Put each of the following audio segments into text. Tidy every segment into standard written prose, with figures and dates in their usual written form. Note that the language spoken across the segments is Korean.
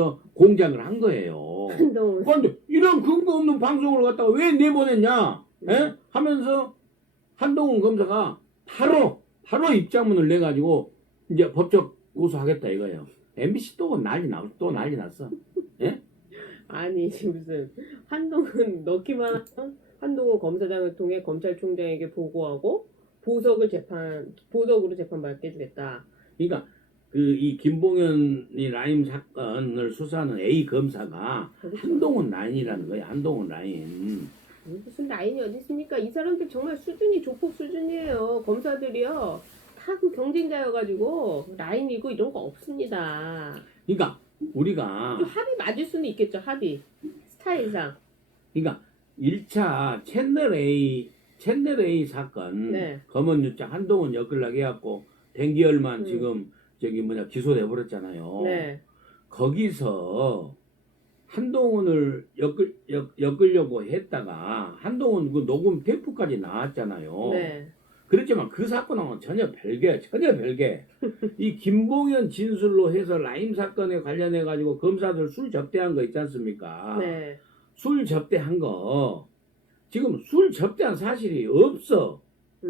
더 공작을 한 거예요. 한동훈. 그런데 이런 근거 없는 방송을 갖다가 왜 내보냈냐? 예? 하면서 한동훈 검사가 바로 입장문을 내가지고 이제 법적 고소하겠다 이거예요. MBC 또 난리 났어. 예? 아니 무슨 한동훈 넣기만 하면 한동훈 검사장을 통해 검찰총장에게 보고하고 보석으로 재판받게 해주겠다. 그러니까 이 김봉현이 라임 사건을 수사하는 A 검사가 그렇죠. 한동훈 라인이라는 거예요. 한동훈 라인. 무슨 라인이 어디 있습니까? 이 사람들 정말 수준이 조폭 수준이에요. 검사들이요. 다 그 경쟁자여가지고 라인이고 이런 거 없습니다. 그러니까 우리가 좀 합의 맞을 수는 있겠죠. 합의 스타일상. 그러니까 1차 채널A 사건 네. 검언 유착 한동훈 엮으려고 해갖고 댕기열만 지금 기소돼 버렸잖아요. 네. 거기서 한동훈을 엮으려고 했다가 한동훈 그 녹음 테이프까지 나왔잖아요. 네. 그렇지만 그 사건하고는 전혀 별개. 이 김봉현 진술로 해서 라임 사건에 관련해 가지고 검사들 술 접대한 거 있지 않습니까? 네. 술 접대한 거 지금 술 접대한 사실이 없어.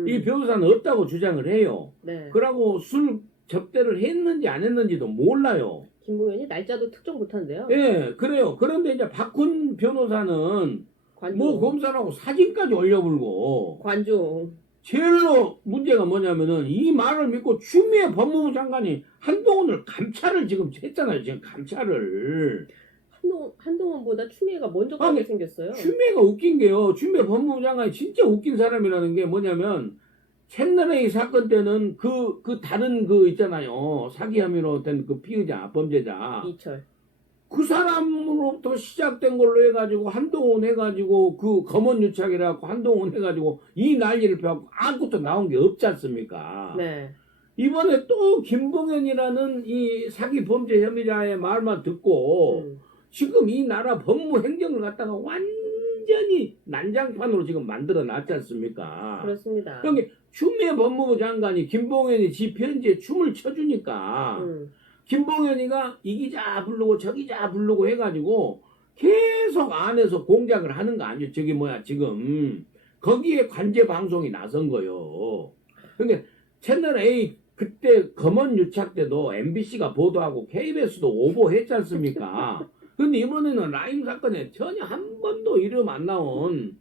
이 변호사는 없다고 주장을 해요. 네. 그러고 술 접대를 했는지 안 했는지도 몰라요. 김봉현이 날짜도 특정 못한대요. 예, 그래요. 그런데 이제 박훈 변호사는 관종. 뭐 검사라고 사진까지 올려불고 관종. 제일로 문제가 뭐냐면은 이 말을 믿고 추미애 법무부 장관이 한동훈을 감찰을 지금 했잖아요. 지금 감찰을. 한동훈보다 추미애가 먼저 가게 생겼어요. 추미애가 웃긴 게요. 추미애 법무부 장관이 진짜 웃긴 사람이라는 게 뭐냐면 채널A 사건 때는 그 다른 있잖아요. 사기 혐의로 된 그 피의자, 범죄자. 이철. 그 사람으로부터 시작된 걸로 해가지고 한동훈 해가지고 그 검언 유착이라고 한동훈 해가지고 이 난리를 펴고 아무것도 나온 게 없지 않습니까? 네. 이번에 또 김봉현이라는 이 사기 범죄 혐의자의 말만 듣고 지금 이 나라 법무 행정을 갖다가 완전히 난장판으로 지금 만들어 놨지 않습니까? 그렇습니다. 여기 추미애 법무부 장관이 김봉현이 지 편지에 춤을 춰주니까 김봉현이가 이 기자 부르고 저 기자 부르고 해가지고 계속 안에서 공작을 하는 거 아니에요? 지금 거기에 관제 방송이 나선 거요. 그러니까 채널A 그때 검언 유착 때도 MBC가 보도하고 KBS도 오보했지 않습니까? 근데 이번에는 라임 사건에 전혀 한 번도 이름 안 나온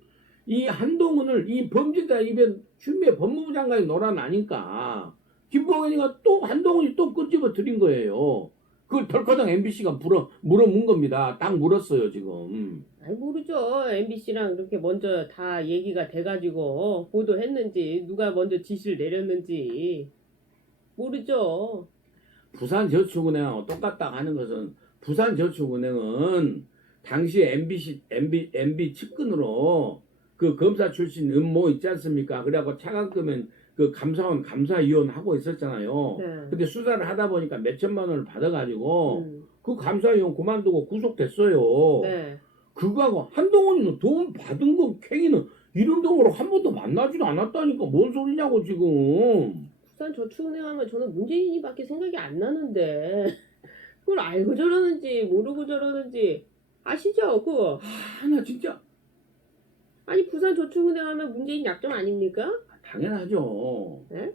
이 한동훈을 이 범죄자 입에 추미애 법무부 장관이 놀아나니까 김봉현이가 또 한동훈이 또 끄집어 들인 거예요. 그걸 덜커당 MBC가 물어문 겁니다. 딱 물었어요 지금. 아니 모르죠. MBC랑 그렇게 먼저 다 얘기가 돼가지고 보도했는지 누가 먼저 지시를 내렸는지 모르죠. 부산저축은행하고 똑같다 하는 것은 부산저축은행은 당시 MB 측근으로 그 검사 출신 음모 있지 않습니까? 그래갖고 차관급은 그 감사원 감사위원 하고 있었잖아요. 네. 근데 수사를 하다 보니까 몇 천만 원을 받아가지고 그 감사위원 그만두고 구속됐어요. 네. 그거하고 한동훈이는 돈 받은 거 캥이는 이런 돈으로 한 번도 만나지도 않았다니까 뭔 소리냐고 지금. 부산저축은행 하면 저는 문재인이밖에 생각이 안 나는데 그걸 알고 저러는지 모르고 저러는지 아시죠? 그거. 나 진짜 아니 부산저축은행 하면 문재인 약점 아닙니까? 당연하죠. 네?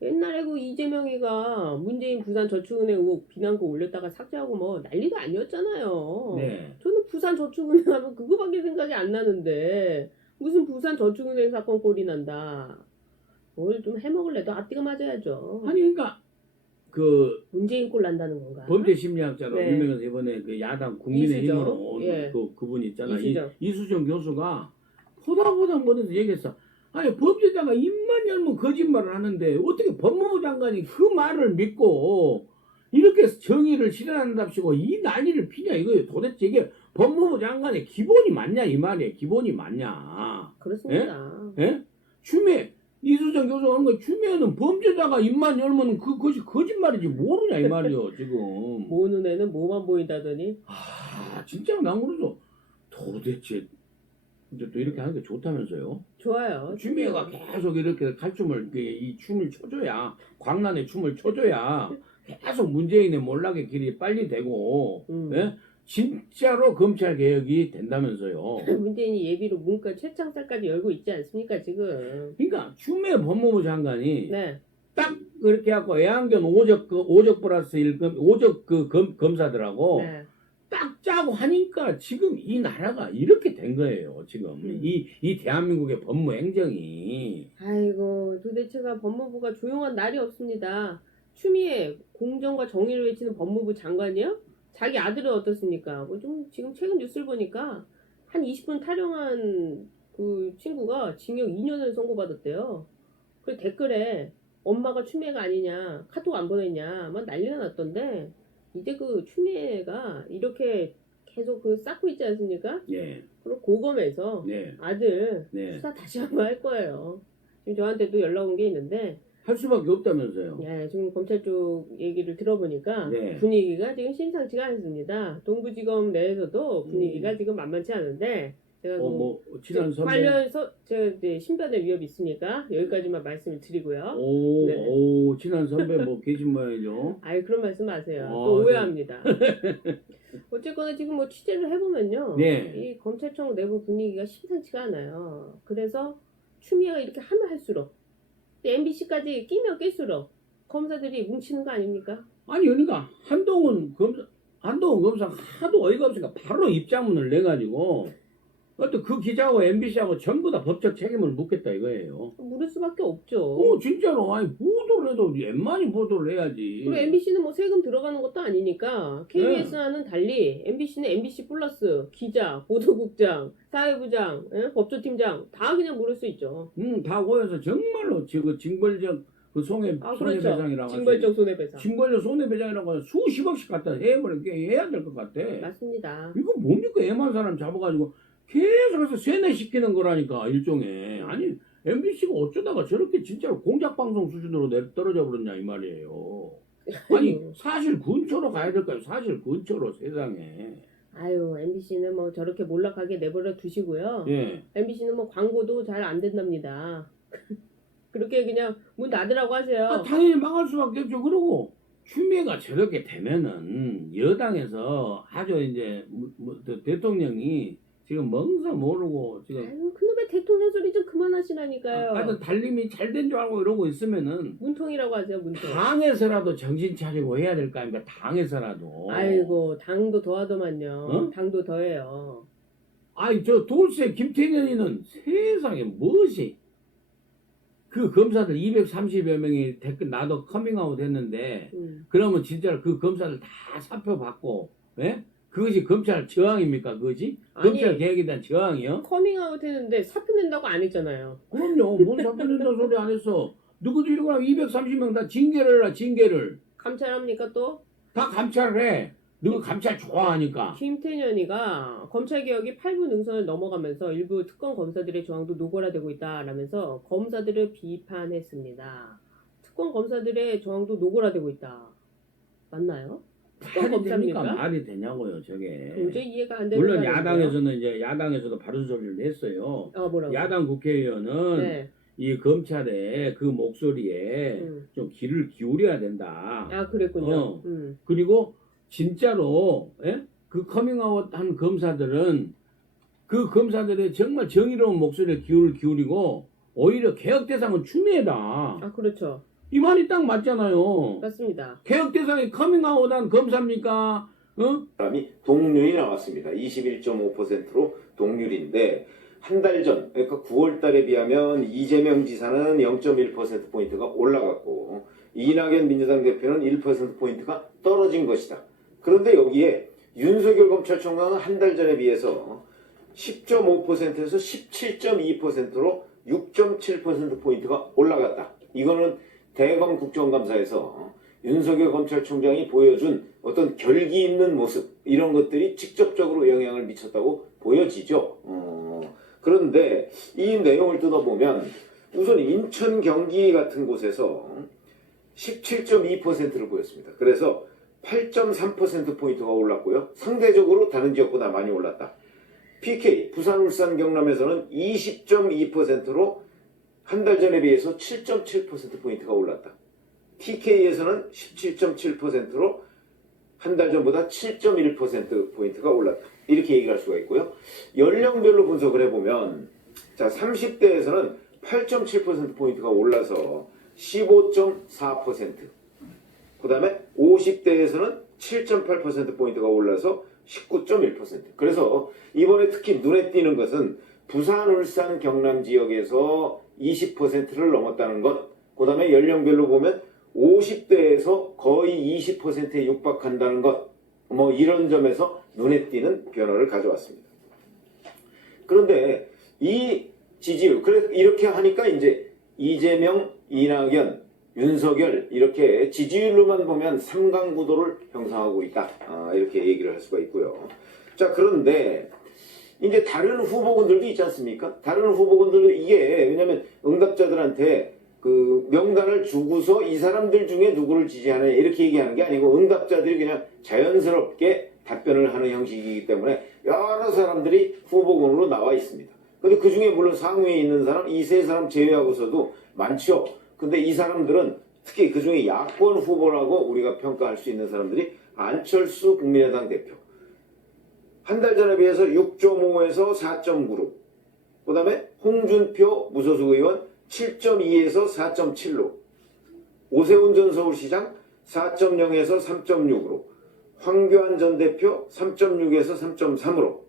옛날에 그 이재명이가 문재인 부산저축은행 의혹 비난글 올렸다가 삭제하고 뭐 난리도 아니었잖아요. 네. 저는 부산저축은행 하면 그거밖에 생각이 안 나는데 무슨 부산저축은행 사건 꼴이 난다. 뭘 좀 해먹을래도 앞뒤가 맞아야죠. 아니 그러니까 그 문재인 꼴 난다는 건가? 범죄 심리학자로 네. 유명해서 이번에 그 야당 국민의힘으로 이수정? 온 예. 그분 있잖아. 이수정. 이수정 교수가 보다 뭐래서 얘기했어. 아니 범죄자가 입만 열면 거짓말을 하는데 어떻게 법무부 장관이 그 말을 믿고 이렇게 정의를 실현한답시고 이 난리를 피냐 이거예요. 도대체 이게 법무부 장관의 기본이 맞냐 이 말이에요. 기본이 맞냐. 그렇습니다. 예? 추미애 이수정 교수가 하는 거 추미애는 범죄자가 입만 열면 그것이 거짓말이지 모르냐 이 말이요 지금. 모 눈에는 뭐만 보인다더니 진짜 난 그래서 도대체 이제 또 이렇게 하는 게 좋다면서요? 좋아요. 추미애가 계속 이렇게 칼춤을 이 춤을 춰줘야 광란의 춤을 춰줘야 계속 문재인의 몰락의 길이 빨리 되고 음. 예? 진짜로 검찰 개혁이 된다면서요. 문재인이 예비로 문과 최창살까지 열고 있지 않습니까 지금? 그러니까 추미애 법무부 장관이 네. 딱 그렇게 하고 애완견 오적 플러스 1 오적 검사들하고 네. 딱 짜고 하니까 지금 이 나라가 이렇게 된 거예요. 지금 이 대한민국의 법무 행정이. 아이고 도대체가 법무부가 조용한 날이 없습니다. 추미애 공정과 정의를 외치는 법무부 장관이요? 자기 아들은 어떻습니까? 뭐 좀 지금 최근 뉴스를 보니까 한 20분 타령한 그 친구가 징역 2년을 선고받았대요. 그 댓글에 엄마가 추미애가 아니냐, 카톡 안 보냈냐, 막 난리가 났던데 이제 그 추미애가 이렇게 계속 그 쌓고 있지 않습니까? 예. 그리고 고검에서 네. 아들 네. 수사 다시 한번 할 거예요. 지금 저한테도 연락 온 게 있는데, 할 수밖에 없다면서요. 네, 지금 검찰 쪽 얘기를 들어보니까 네. 분위기가 지금 심상치가 않습니다. 동부지검 내에서도 분위기가 지금 만만치 않은데, 제가 뭐 친한 선배. 관련해서 제가 이제 신변의 위협이 있으니까 여기까지만 말씀을 드리고요. 네. 오, 친한 선배 뭐 계신 모양이죠. 아이 그런 말씀 마세요. 아, 또 네. 오해합니다. 어쨌거나 지금 뭐 취재를 해보면요, 네. 이 검찰청 내부 분위기가 심상치가 않아요. 그래서 추미애가 이렇게 하면 할수록 MBC까지 끼면 낄수록 검사들이 뭉치는 거 아닙니까? 아니 그러니까 한동훈 검사 하도 어이가 없으니까 바로 입장문을 내가지고 어떤 그 기자하고 MBC하고 전부 다 법적 책임을 묻겠다 이거예요. 물을 수밖에 없죠. 진짜로 아니 보도를 해도 웬만히 보도를 해야지. 그리고 MBC는 뭐 세금 들어가는 것도 아니니까 KBS와는 달리 MBC는 MBC 플러스 기자, 보도국장, 사회부장, 법조팀장 다 그냥 물을 수 있죠. 다 모여서 정말로 그 징벌적 그 손해배상이라고 그렇죠. 징벌적 손해배상. 징벌적 손해배상이라고 해서 수십억씩 갖다 해야 될 것 같아. 맞습니다. 이거 뭡니까? 애만 사람 잡아가지고 계속해서 세뇌시키는 거라니까 일종의. 아니 MBC가 어쩌다가 저렇게 진짜로 공작방송 수준으로 떨어져 버렸냐 이 말이에요. 아니 사실 근처로 가야 될까요? 사실 근처로 세상에. 아유 MBC는 뭐 저렇게 몰락하게 내버려 두시고요. 예. MBC는 뭐 광고도 잘 안 된답니다. 그렇게 그냥 문 닫으라고 하세요. 당연히 망할 수밖에 없죠. 그러고 추미애가 저렇게 되면은 여당에서 아주 이제 대통령이 지금 멍서 모르고 지금 아유 그놈의 대통령 소리 좀 그만하시라니까요. 하여튼 달림이 잘 된 줄 알고 이러고 있으면은 문통이라고 하세요 문통. 당에서라도 정신 차리고 해야 될 거 아닙니까? 당에서라도. 아이고 당도 더하더만요. 어? 당도 더해요. 아니 저 돌쇠 김태년이는 세상에 무엇이 그 검사들 230여 명이 댓글 나도 커밍아웃 했는데 그러면 진짜로 그 검사들 다 사표받고 예? 그것이 검찰 저항입니까? 그것이? 검찰 개혁에 대한 저항이요? 커밍아웃 했는데 사표 낸다고 안 했잖아요. 그럼요. 뭔 사표 낸다는 소리 안 했어. 누구도 이러고 나면 230명 다 징계를 해라. 징계를. 감찰합니까 또? 다 감찰을 해. 누구 감찰 좋아하니까. 김태년이가 검찰개혁이 8부 능선을 넘어가면서 일부 특검 검사들의 저항도 노골화되고 있다라면서 검사들을 비판했습니다. 특검 검사들의 저항도 노골화되고 있다. 맞나요? 특검 말이 됩니까? 검사입니까? 말이 되냐고요, 저게. 도저히 이해가 안 되는 물론 말인데요. 야당에서는 이제 야당에서도 바른 소리를 했어요. 뭐라고? 야당 국회의원은 네. 이 검찰의 그 목소리에 좀 귀를 기울여야 된다. 그랬군요. 그리고 진짜로 그 커밍아웃 한 검사들은 그 검사들의 정말 정의로운 목소리에 귀를 기울이고 오히려 개혁 대상은 추미애다. 그렇죠. 이 말이 딱 맞잖아요. 맞습니다. 개혁 대상이 커밍아웃한 검사입니까? 사람이 동률이 나왔습니다. 21.5%로 동률인데 한 달 전, 그러니까 9월 달에 비하면 이재명 지사는 0.1%포인트가 올라갔고 이낙연 민주당 대표는 1%포인트가 떨어진 것이다. 그런데 여기에 윤석열 검찰총장은 한 달 전에 비해서 10.5%에서 17.2%로 6.7%포인트가 올라갔다. 이거는 대검 국정감사에서 윤석열 검찰총장이 보여준 어떤 결기 있는 모습, 이런 것들이 직접적으로 영향을 미쳤다고 보여지죠. 그런데 이 내용을 뜯어보면 우선 인천, 경기 같은 곳에서 17.2%를 보였습니다. 그래서 8.3%포인트가 올랐고요. 상대적으로 다른 지역보다 많이 올랐다. PK, 부산, 울산, 경남에서는 20.2%로 한 달 전에 비해서 7.7%포인트가 올랐다. TK에서는 17.7%로 한 달 전보다 7.1%포인트가 올랐다. 이렇게 얘기할 수가 있고요. 연령별로 분석을 해보면 자 30대에서는 8.7%포인트가 올라서 15.4%, 그 다음에 50대에서는 7.8%포인트가 올라서 19.1%. 그래서 이번에 특히 눈에 띄는 것은 부산, 울산, 경남 지역에서 20%를 넘었다는 것, 그 다음에 연령별로 보면 50대에서 거의 20%에 육박한다는 것, 뭐 이런 점에서 눈에 띄는 변화를 가져왔습니다. 그런데 이 지지율, 그래 이렇게 하니까 이제 이재명, 이낙연, 윤석열 이렇게 지지율로만 보면 삼강구도를 형성하고 있다. 이렇게 얘기를 할 수가 있고요. 자, 그런데 이제 다른 후보군들도 있지 않습니까? 다른 후보군들도 이게 왜냐면 응답자들한테 그 명단을 주고서 이 사람들 중에 누구를 지지하느냐 이렇게 얘기하는 게 아니고 응답자들이 그냥 자연스럽게 답변을 하는 형식이기 때문에 여러 사람들이 후보군으로 나와 있습니다. 근데 그 중에 물론 상위에 있는 사람, 이 세 사람 제외하고서도 많죠. 근데 이 사람들은 특히 그 중에 야권 후보라고 우리가 평가할 수 있는 사람들이 안철수 국민의당 대표. 한 달 전에 비해서 6.5에서 4.9로. 그 다음에 홍준표 무소속 의원 7.2에서 4.7로. 오세훈 전 서울시장 4.0에서 3.6으로. 황교안 전 대표 3.6에서 3.3으로.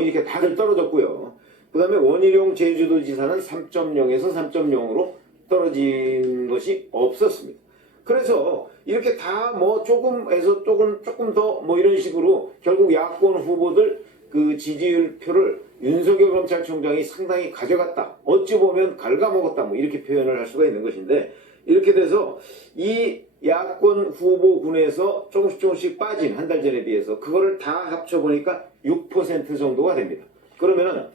이렇게 다들 떨어졌고요. 그 다음에 원희룡 제주도지사는 3.0에서 3.0으로 떨어진 것이 없었습니다. 그래서 이렇게 다 뭐 조금에서 조금 더 뭐 이런 식으로 결국 야권 후보들 그 지지율 표를 윤석열 검찰총장이 상당히 가져갔다. 어찌 보면 갉아먹었다. 뭐 이렇게 표현을 할 수가 있는 것인데 이렇게 돼서 이 야권 후보군에서 조금씩 빠진 한 달 전에 비해서 그거를 다 합쳐보니까 6% 정도가 됩니다. 그러면은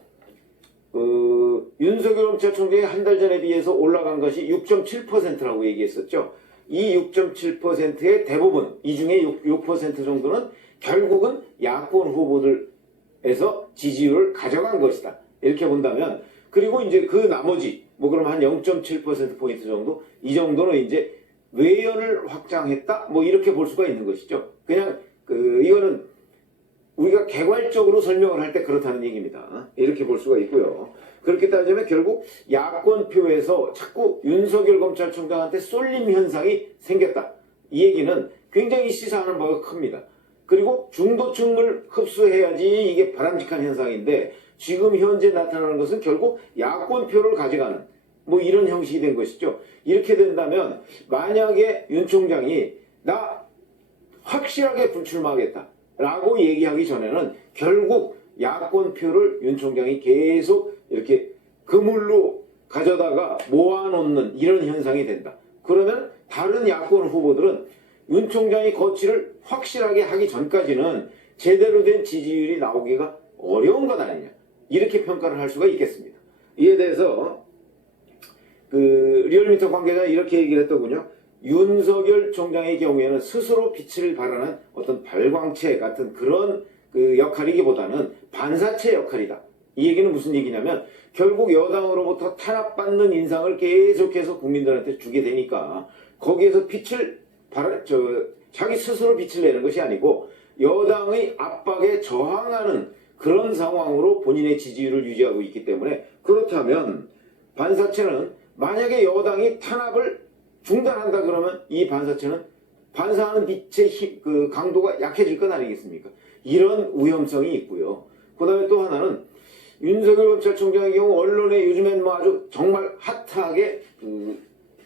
윤석열 검찰총장이 한 달 전에 비해서 올라간 것이 6.7%라고 얘기했었죠. 이 6.7%의 대부분, 이 중에 6% 정도는 결국은 야권 후보들에서 지지율을 가져간 것이다. 이렇게 본다면, 그리고 이제 그 나머지, 뭐 그럼 한 0.7%포인트 정도? 이 정도는 이제 외연을 확장했다? 뭐 이렇게 볼 수가 있는 것이죠. 그냥, 이거는 우리가 개괄적으로 설명을 할 때 그렇다는 얘기입니다. 이렇게 볼 수가 있고요. 그렇게 따지면 결국 야권표에서 자꾸 윤석열 검찰총장한테 쏠림 현상이 생겼다. 이 얘기는 굉장히 시사하는 바가 큽니다. 그리고 중도층을 흡수해야지 이게 바람직한 현상인데 지금 현재 나타나는 것은 결국 야권표를 가져가는 뭐 이런 형식이 된 것이죠. 이렇게 된다면 만약에 윤 총장이 나 확실하게 불출마하겠다 라고 얘기하기 전에는 결국 야권표를 윤 총장이 계속 이렇게 그물로 가져다가 모아놓는 이런 현상이 된다. 그러면 다른 야권 후보들은 윤 총장이 거취를 확실하게 하기 전까지는 제대로 된 지지율이 나오기가 어려운 것 아니냐. 이렇게 평가를 할 수가 있겠습니다. 이에 대해서 리얼미터 관계자가 이렇게 얘기를 했더군요. 윤석열 총장의 경우에는 스스로 빛을 발하는 어떤 발광체 같은 그런 역할이기보다는 반사체 역할이다. 이 얘기는 무슨 얘기냐면 결국 여당으로부터 탄압받는 인상을 계속해서 국민들한테 주게 되니까 거기에서 빛을 자기 스스로 빛을 내는 것이 아니고 여당의 압박에 저항하는 그런 상황으로 본인의 지지율을 유지하고 있기 때문에 그렇다면 반사체는 만약에 여당이 탄압을 중단한다 그러면 이 반사체는 반사하는 빛의 강도가 약해질 것 아니겠습니까? 이런 위험성이 있고요. 그 다음에 또 하나는 윤석열 검찰총장의 경우 언론에 요즘엔 뭐 아주 정말 핫하게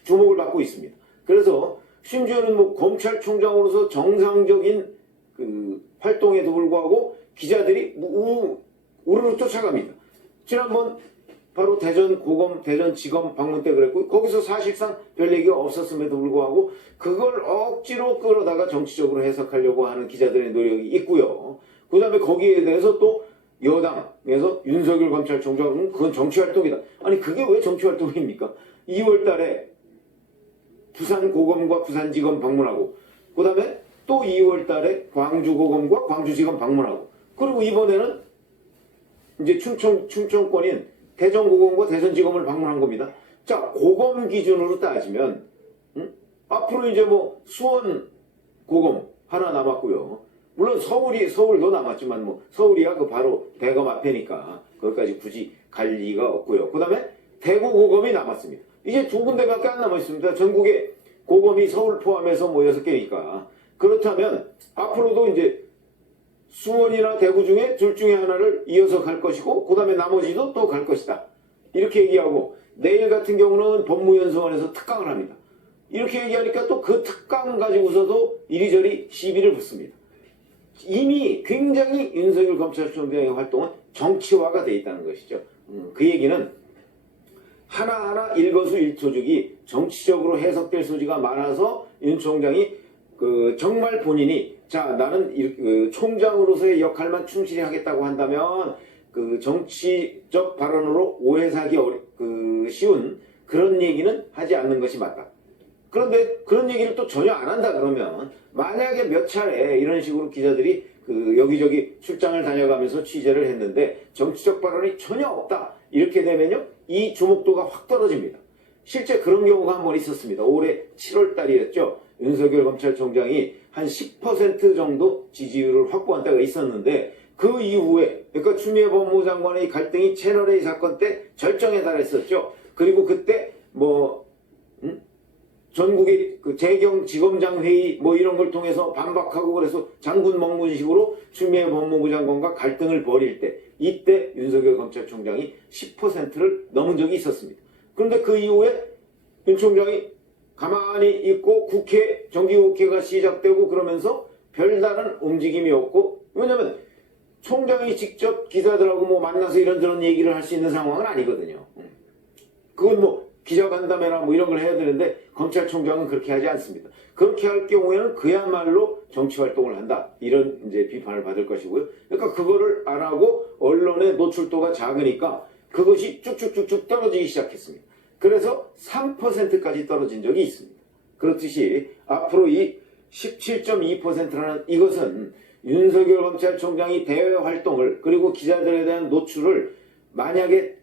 주목을 받고 있습니다. 그래서 심지어는 뭐 검찰총장으로서 정상적인 활동에도 불구하고 기자들이 우르르 쫓아갑니다. 지난번 바로 대전고검, 대전지검 방문 때 그랬고 거기서 사실상 별 얘기가 없었음에도 불구하고 그걸 억지로 끌어다가 정치적으로 해석하려고 하는 기자들의 노력이 있고요. 그 다음에 거기에 대해서 또 여당에서 윤석열 검찰총장은 그건 정치활동이다. 아니 그게 왜 정치활동입니까? 2월 달에 부산고검과 부산지검 방문하고 그 다음에 또 2월 달에 광주고검과 광주지검 방문하고 그리고 이번에는 이제 충청권인 대전고검과 대전지검을 방문한 겁니다. 자, 고검 기준으로 따지면 앞으로 이제 뭐 수원 고검 하나 남았고요. 물론 서울도 남았지만 뭐 서울이야 그 바로 대검 앞에니까 거기까지 굳이 갈 리가 없고요. 그 다음에 대구 고검이 남았습니다. 이제 두 군데밖에 안 남아 있습니다. 전국에 고검이 서울 포함해서 뭐 6개니까. 그렇다면 앞으로도 이제 수원이나 대구 중에 둘 중에 하나를 이어서 갈 것이고 그 다음에 나머지도 또 갈 것이다. 이렇게 얘기하고 내일 같은 경우는 법무연수원에서 특강을 합니다. 이렇게 얘기하니까 또 그 특강 가지고서도 이리저리 시비를 붙습니다. 이미 굉장히 윤석열 검찰총장의 활동은 정치화가 돼 있다는 것이죠. 그 얘기는 하나하나 일거수일투족이 정치적으로 해석될 소지가 많아서 윤 총장이 정말 본인이 자 나는 총장으로서의 역할만 충실히 하겠다고 한다면 정치적 발언으로 오해 사기 쉬운 그런 얘기는 하지 않는 것이 맞다. 그런데 그런 얘기를 또 전혀 안 한다 그러면 만약에 몇 차례 이런 식으로 기자들이 여기저기 출장을 다녀가면서 취재를 했는데 정치적 발언이 전혀 없다. 이렇게 되면요. 이 주목도가 확 떨어집니다. 실제 그런 경우가 한 번 있었습니다. 올해 7월 달이었죠. 윤석열 검찰총장이 한 10% 정도 지지율을 확보한 때가 있었는데 그 이후에 그러니까 추미애 법무부 장관의 갈등이 채널A 사건 때 절정에 달했었죠. 그리고 그때 전국의 재경지검장 회의 이런 걸 통해서 반박하고 그래서 장군 먹문식으로 추미애 법무부 장관과 갈등을 벌일 때 이때 윤석열 검찰총장이 10%를 넘은 적이 있었습니다. 그런데 그 이후에 윤 총장이 가만히 있고 정기국회가 시작되고 그러면서 별다른 움직임이 없고 왜냐면 총장이 직접 기자들하고 만나서 이런저런 얘기를 할 수 있는 상황은 아니거든요. 그건 기자간담회나 이런 걸 해야 되는데 검찰총장은 그렇게 하지 않습니다. 그렇게 할 경우에는 그야말로 정치활동을 한다. 이런 이제 비판을 받을 것이고요. 그러니까 그거를 안 하고 언론의 노출도가 작으니까 그것이 쭉쭉쭉쭉 떨어지기 시작했습니다. 그래서 3%까지 떨어진 적이 있습니다. 그렇듯이 앞으로 이 17.2%라는 이것은 윤석열 검찰총장이 대외 활동을 그리고 기자들에 대한 노출을 만약에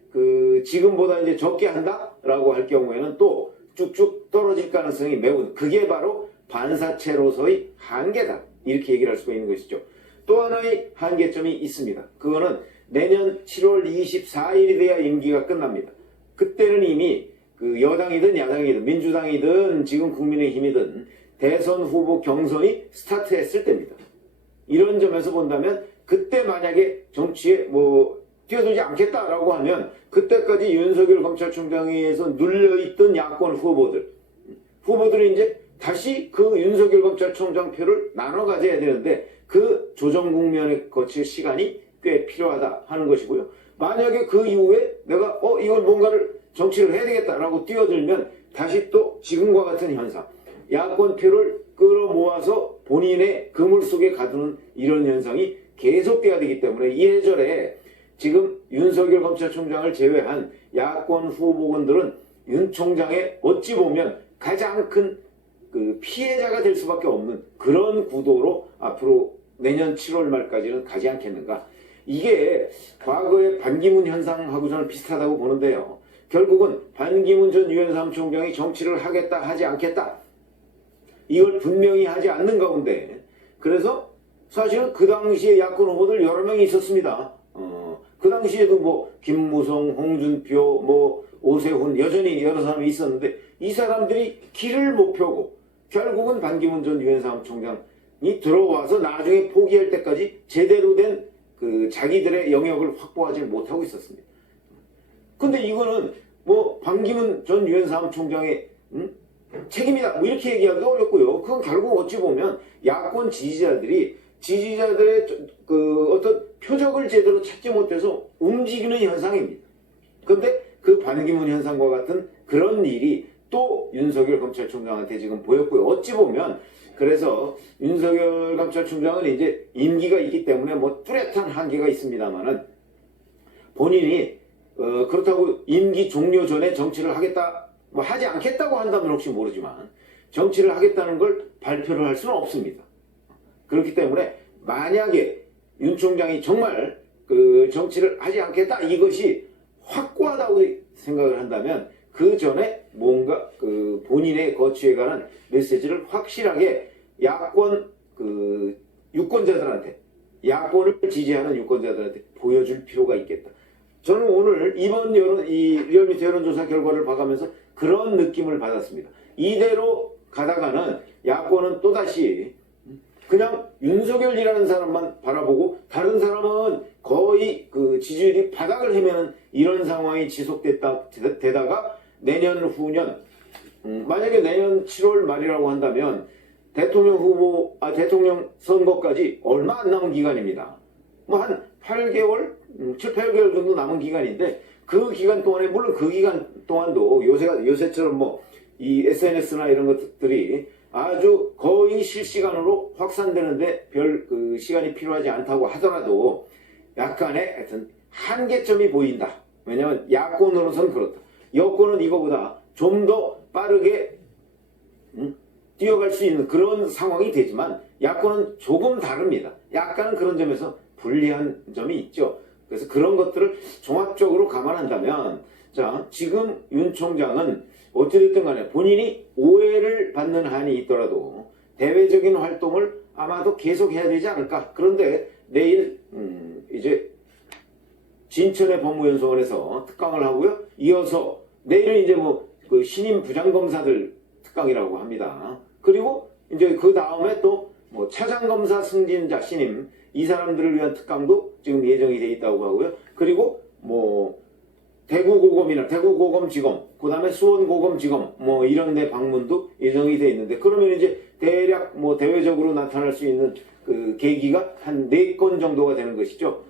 지금보다 이제 적게 한다라고 할 경우에는 또 쭉쭉 떨어질 가능성이 매우 그게 바로 반사체로서의 한계다. 이렇게 얘기를 할 수가 있는 것이죠. 또 하나의 한계점이 있습니다. 그거는 내년 7월 24일이 돼야 임기가 끝납니다. 그때는 이미 여당이든 야당이든 민주당이든 지금 국민의힘이든 대선 후보 경선이 스타트했을 때입니다. 이런 점에서 본다면 그때 만약에 정치에 뛰어들지 않겠다라고 하면 그때까지 윤석열 검찰총장에서 눌려있던 야권 후보들이 이제 다시 윤석열 검찰총장 표를 나눠 가져야 되는데 그 조정 국면에 거칠 시간이 꽤 필요하다 하는 것이고요. 만약에 그 이후에 내가 이걸 뭔가를 정치를 해야 되겠다라고 뛰어들면 다시 또 지금과 같은 현상 야권 표를 끌어모아서 본인의 그물 속에 가두는 이런 현상이 계속돼야 되기 때문에 이래저래 지금 윤석열 검찰총장을 제외한 야권 후보군들은 윤 총장의 어찌 보면 가장 큰 피해자가 될 수밖에 없는 그런 구도로 앞으로 내년 7월 말까지는 가지 않겠는가. 이게 과거의 반기문 현상하고 저는 비슷하다고 보는데요. 결국은 반기문 전 유엔 사무총장이 정치를 하겠다 하지 않겠다 이걸 분명히 하지 않는 가운데 그래서 사실은 그 당시에 야권 후보들 여러 명이 있었습니다. 그 당시에도 김무성, 홍준표, 오세훈 여전히 여러 사람이 있었는데 이 사람들이 길을 못 펴고 결국은 반기문 전 유엔 사무총장이 들어와서 나중에 포기할 때까지 제대로 된 자기들의 영역을 확보하지 못하고 있었습니다. 근데 이거는 반기문 전 유엔 사무총장의 책임이다 이렇게 얘기하기가 어렵고요. 그건 결국 어찌 보면 야권 지지자들의 어떤 표적을 제대로 찾지 못해서 움직이는 현상입니다. 그런데 그 반기문 현상과 같은 그런 일이 또 윤석열 검찰총장한테 지금 보였고요. 어찌 보면 그래서 윤석열 검찰총장은 이제 임기가 있기 때문에 뚜렷한 한계가 있습니다만은 본인이 그렇다고 임기 종료 전에 정치를 하겠다 하지 않겠다고 한다면 혹시 모르지만 정치를 하겠다는 걸 발표를 할 수는 없습니다. 그렇기 때문에 만약에 윤 총장이 정말 정치를 하지 않겠다 이것이 확고하다고 생각을 한다면 그 전에 뭔가 그 본인의 거취에 관한 메시지를 확실하게 야권 그 유권자들한테, 야권을 지지하는 유권자들한테 보여줄 필요가 있겠다. 저는 오늘 이번 이 리얼미터 여론조사 결과를 봐가면서 그런 느낌을 받았습니다. 이대로 가다가는 야권은 또다시 그냥 윤석열이라는 사람만 바라보고 다른 사람은 거의 그 지지율이 바닥을 헤매는 이런 상황이 지속되다가 내년 후년, 만약에 내년 7월 말이라고 한다면 대통령 선거까지 얼마 안 남은 기간입니다. 뭐 한 8개월, 7, 8개월 정도 남은 기간인데 그 기간 동안에, 물론 그 기간 동안도 요새처럼 뭐 이 SNS나 이런 것들이 아주 거의 실시간으로 확산되는데 별 그 시간이 필요하지 않다고 하더라도 약간의 하여튼 한계점이 보인다. 왜냐하면 야권으로서는 그렇다. 여권은 이거보다 좀 더 빠르게 뛰어갈 수 있는 그런 상황이 되지만 야권은 조금 다릅니다. 약간은 그런 점에서 불리한 점이 있죠. 그래서 그런 것들을 종합적으로 감안한다면, 자, 지금 윤 총장은 어찌됐든 간에 본인이 오해를 받는 한이 있더라도 대외적인 활동을 아마도 계속해야 되지 않을까. 그런데 내일 이제 진천의 법무연수원에서 특강을 하고요. 이어서 내일은 이제 뭐 그 신임 부장검사들 특강이라고 합니다. 그리고 이제 그 다음에 또 뭐 차장검사 승진자 신임 이 사람들을 위한 특강도 지금 예정이 돼 있다고 하고요. 그리고 뭐 대구고검이나 대구고검지검, 그 다음에 수원고검지검 뭐 이런 데 방문도 예정이 돼 있는데, 그러면 이제 대략 뭐 대외적으로 나타날 수 있는 그 계기가 한 4건 정도가 되는 것이죠.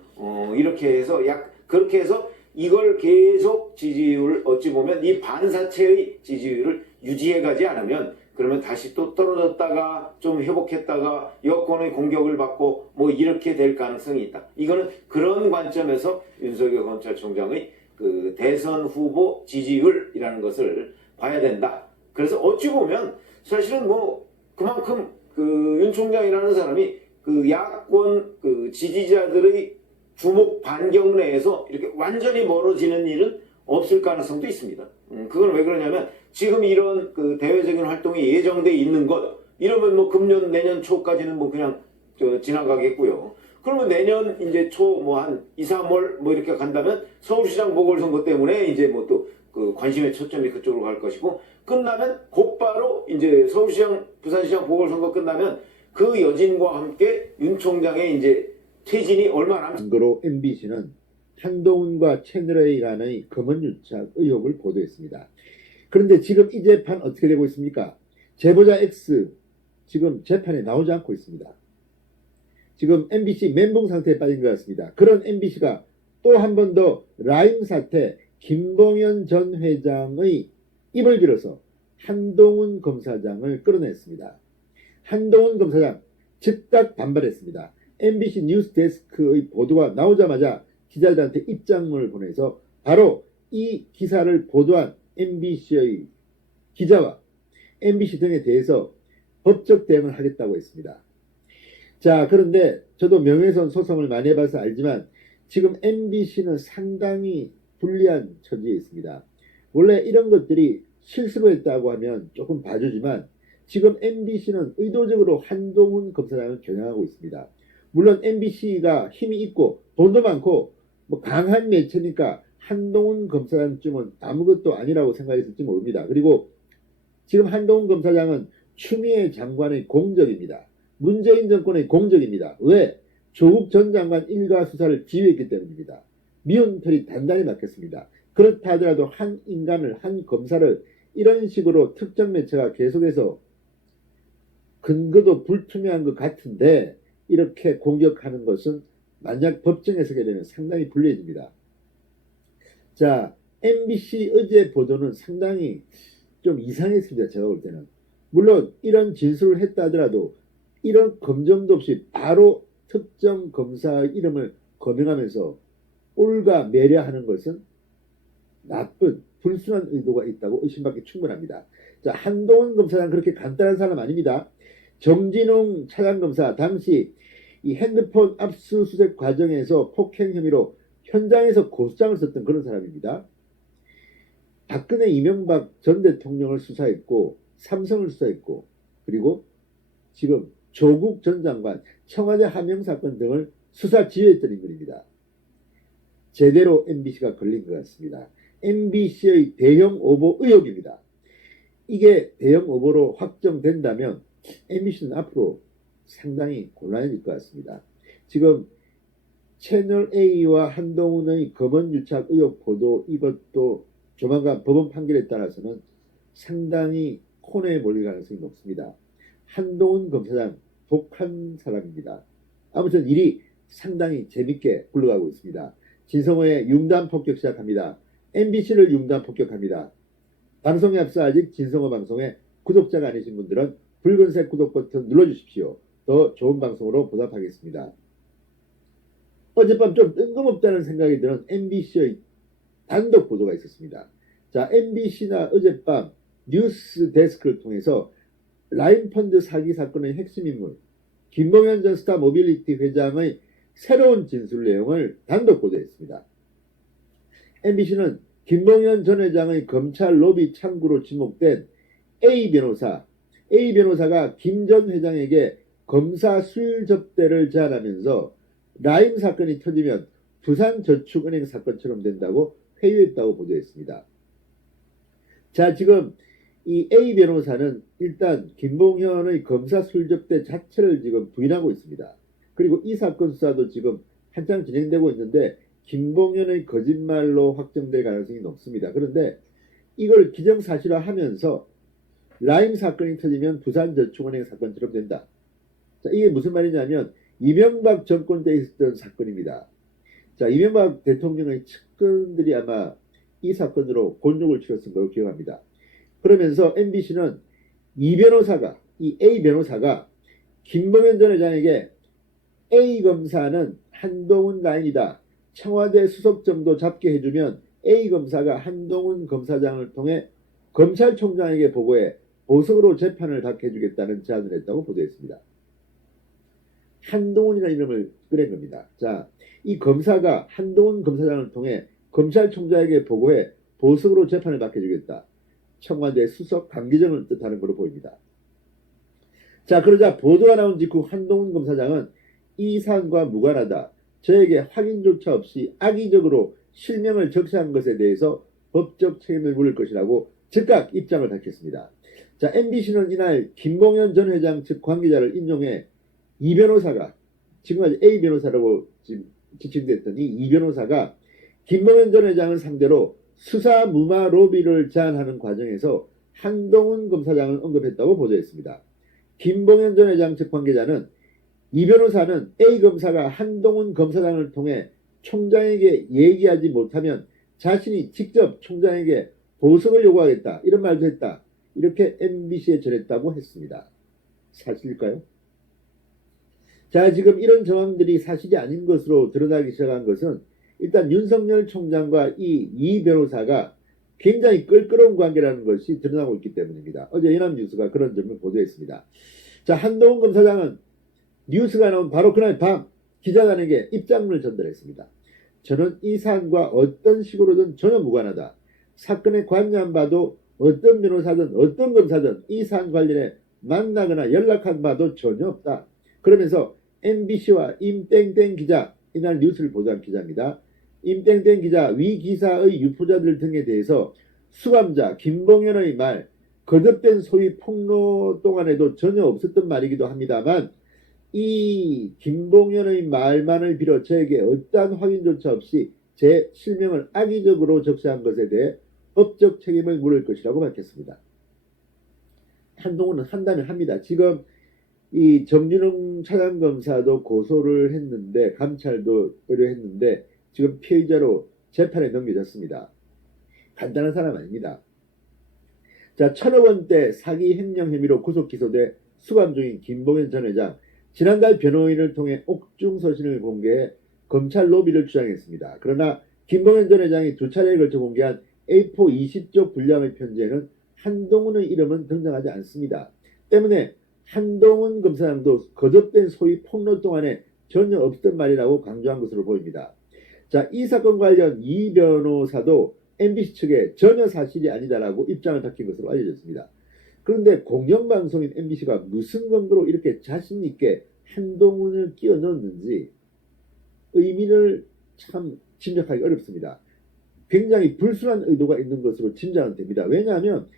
이렇게 해서 그렇게 해서 이걸 계속 지지율을 어찌 보면 이 반사체의 지지율을 유지해 가지 않으면 그러면 다시 또 떨어졌다가 좀 회복했다가 여권의 공격을 받고 뭐 이렇게 될 가능성이 있다. 이거는 그런 관점에서 윤석열 검찰총장의 그 대선 후보 지지율이라는 것을 봐야 된다. 그래서 어찌 보면 사실은 뭐 그만큼 그 윤 총장이라는 사람이 그 야권 그 지지자들의 주목 반경 내에서 이렇게 완전히 멀어지는 일은 없을 가능성도 있습니다. 그건 왜 그러냐면 지금 이런 그 대외적인 활동이 예정돼 있는 것, 이러면 뭐 금년 내년 초까지는 뭐 그냥 지나가겠고요. 그러면 내년 이제 초 뭐 한 2, 3월 뭐 이렇게 간다면 서울시장 보궐선거 때문에 이제 뭐 또 그 관심의 초점이 그쪽으로 갈 것이고, 끝나면 곧바로 이제 서울시장, 부산시장 보궐선거 끝나면 그 여진과 함께 윤 총장의 이제 퇴진이 얼마 남지. 참고로 MBC는 한동훈과 채널A 간의 검언유착 의혹을 보도했습니다. 그런데 지금 이 재판 어떻게 되고 있습니까? 제보자 X 지금 재판에 나오지 않고 있습니다. 지금 MBC 멘붕 상태에 빠진 것 같습니다. 그런 MBC가 또 한 번 더 라임 사태 김봉현 전 회장의 입을 빌어서 한동훈 검사장을 끌어냈습니다. 한동훈 검사장 즉각 반발했습니다. MBC 뉴스데스크의 보도가 나오자마자 기자들한테 입장문을 보내서 바로 이 기사를 보도한 MBC의 기자와 MBC 등에 대해서 법적 대응을 하겠다고 했습니다. 자, 그런데 저도 명예훼손 소송을 많이 해봐서 알지만 지금 MBC는 상당히 불리한 처지에 있습니다. 원래 이런 것들이 실수로 했다고 하면 조금 봐주지만 지금 MBC는 의도적으로 한동훈 검사장을 겨냥하고 있습니다. 물론 MBC가 힘이 있고 돈도 많고 뭐 강한 매체니까 한동훈 검사장쯤은 아무것도 아니라고 생각했을지 모릅니다. 그리고 지금 한동훈 검사장은 추미애 장관의 공적입니다. 문재인 정권의 공적입니다. 왜? 조국 전 장관 일가 수사를 지휘했기 때문입니다. 미운 털이 단단히 막혔습니다. 그렇다 하더라도 한 인간을, 한 검사를 이런 식으로 특정 매체가 계속해서 근거도 불투명한 것 같은데 이렇게 공격하는 것은 만약 법정에 서게 되면 상당히 불리해집니다. 자, MBC 어제 보도는 상당히 좀 이상했습니다. 제가 볼 때는. 물론 이런 진술을 했다 하더라도 이런 검증도 없이 바로 특정 검사의 이름을 거명하면서 올가매려하는 것은 나쁜 불순한 의도가 있다고 의심받기 충분합니다. 자, 한동훈 검사장 그렇게 간단한 사람 아닙니다. 정진웅 차장검사 당시 이 핸드폰 압수수색 과정에서 폭행 혐의로 현장에서 고소장을 썼던 그런 사람입니다. 박근혜 이명박 전 대통령을 수사했고 삼성을 수사했고 그리고 지금 조국 전 장관 청와대 하명 사건 등을 수사 지휘했던 인물입니다. 제대로 MBC가 걸린 것 같습니다. MBC의 대형 오보 의혹입니다. 이게 대형 오보로 확정된다면 MBC는 앞으로 상당히 곤란해질 것 같습니다. 지금 채널A와 한동훈의 검언 유착 의혹 보도 이것도 조만간 법원 판결에 따라서는 상당히 코너에 몰릴 가능성이 높습니다. 한동훈 검사장 독한 사람입니다. 아무튼 일이 상당히 재밌게 굴러가고 있습니다. 진성호의 융단 폭격 시작합니다. MBC를 융단 폭격합니다. 방송에 앞서 아직 진성호 방송에 구독자가 아니신 분들은 붉은색 구독 버튼 눌러주십시오. 더 좋은 방송으로 보답하겠습니다. 어젯밤 좀 뜬금없다는 생각이 드는 MBC의 단독 보도가 있었습니다. 자, MBC나 어젯밤 뉴스 데스크를 통해서 라인펀드 사기 사건의 핵심 인물 김봉현 전 스타 모빌리티 회장의 새로운 진술 내용을 단독 보도했습니다. MBC는 김봉현 전 회장의 검찰 로비 창구로 지목된 A 변호사가 김 전 회장에게 검사 수일 접대를 제안하면서 라임 사건이 터지면 부산저축은행 사건처럼 된다고 회유했다고 보도했습니다. 자, 지금 이 A 변호사는 일단 김봉현의 검사 수일 접대 자체를 지금 부인하고 있습니다. 그리고 이 사건 수사도 지금 한창 진행되고 있는데 김봉현의 거짓말로 확정될 가능성이 높습니다. 그런데 이걸 기정사실화하면서 라임 사건이 터지면 부산저축은행 사건처럼 된다. 자, 이게 무슨 말이냐면 이명박 정권 때 있었던 사건입니다. 자, 이명박 대통령의 측근들이 아마 이 사건으로 곤욕을 치렀던 걸로 기억합니다. 그러면서 MBC는 이 A 변호사가 김봉현 전 회장에게 A 검사는 한동훈 라인이다. 청와대 수석점도 잡게 해주면 A 검사가 한동훈 검사장을 통해 검찰총장에게 보고해 보석으로 재판을 받게 해주겠다는 제안을 했다고 보도했습니다. 한동훈이라는 이름을 꺼낸 겁니다. 자, 이 검사가 한동훈 검사장을 통해 검찰총장에게 보고해 보석으로 재판을 받게 해주겠다. 청와대 수석 강기정을 뜻하는 것으로 보입니다. 자, 그러자 보도가 나온 직후 한동훈 검사장은 이 사안과 무관하다. 저에게 확인조차 없이 악의적으로 실명을 적시한 것에 대해서 법적 책임을 물을 것이라고 즉각 입장을 밝혔습니다. 자, MBC는 이날 김봉현 전 회장 측 관계자를 인용해 이 변호사가 지금까지 A 변호사라고 지칭됐던 이 변호사가 김봉현 전 회장을 상대로 수사 무마 로비를 제안하는 과정에서 한동훈 검사장을 언급했다고 보도했습니다. 김봉현 전 회장 측 관계자는 이 변호사는 A 검사가 한동훈 검사장을 통해 총장에게 얘기하지 못하면 자신이 직접 총장에게 보석을 요구하겠다 이런 말도 했다. 이렇게 MBC에 전했다고 했습니다. 사실일까요? 자, 지금 이런 정황들이 사실이 아닌 것으로 드러나기 시작한 것은 일단 윤석열 총장과 이 변호사가 굉장히 껄끄러운 관계라는 것이 드러나고 있기 때문입니다. 어제 연합뉴스가 그런 점을 보도했습니다. 자, 한동훈 검사장은 뉴스가 나온 바로 그날 밤 기자단에게 입장문을 전달했습니다. 저는 이 사안과 어떤 식으로든 전혀 무관하다. 사건에 관여한 바도 어떤 변호사든 어떤 검사든 이 사안 관련해 만나거나 연락한 바도 전혀 없다. 그러면서 MBC와 임땡땡 기자, 이날 뉴스를 보도한 기자입니다. 임땡땡 기자, 위 기사의 유포자들 등에 대해서 수감자 김봉현의 말, 거듭된 소위 폭로 동안에도 전혀 없었던 말이기도 합니다만 이 김봉현의 말만을 빌어 저에게 어떠한 확인조차 없이 제 실명을 악의적으로 적시한 것에 대해 법적 책임을 물을 것이라고 밝혔습니다. 한동훈은 한다면 합니다. 지금 이 정준영 차장검사도 고소를 했는데 감찰도 의뢰했는데 지금 피의자로 재판에 넘겨졌습니다. 간단한 사람 아닙니다. 자, 1,000억 원대 사기 횡령 혐의로 구속 기소돼 수감 중인 김봉현 전 회장, 지난달 변호인을 통해 옥중서신을 공개해 검찰 로비를 주장했습니다. 그러나 김봉현 전 회장이 두 차례에 걸쳐 공개한 A4 20쪽 분량의 편지에는 한동훈의 이름은 등장하지 않습니다. 때문에 한동훈 검사장도 거듭된 소위 폭로 동안에 전혀 없었던 말이라고 강조한 것으로 보입니다. 자, 이 사건 관련 이 변호사도 MBC 측에 전혀 사실이 아니다라고 입장을 밝힌 것으로 알려졌습니다. 그런데 공영방송인 MBC가 무슨 근거로 이렇게 자신 있게 한동훈을 끼워 넣었는지 의미를 참 짐작하기 어렵습니다. 굉장히 불순한 의도가 있는 것으로 짐작은 됩니다. 왜냐하면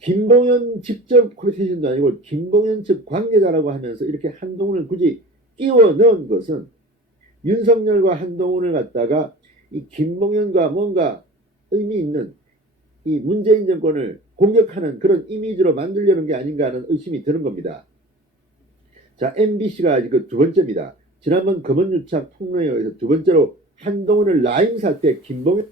김봉현 직접 콜세션도 아니고 김봉현 측 관계자라고 하면서 이렇게 한동훈을 굳이 끼워 넣은 것은 윤석열과 한동훈을 갖다가 이 김봉현과 뭔가 의미 있는 이 문재인 정권을 공격하는 그런 이미지로 만들려는 게 아닌가 하는 의심이 드는 겁니다. 자, MBC가 이거 두 번째입니다. 지난번 검언유착 폭로에 의해서 두 번째로 한동훈을 라임 사태 김봉현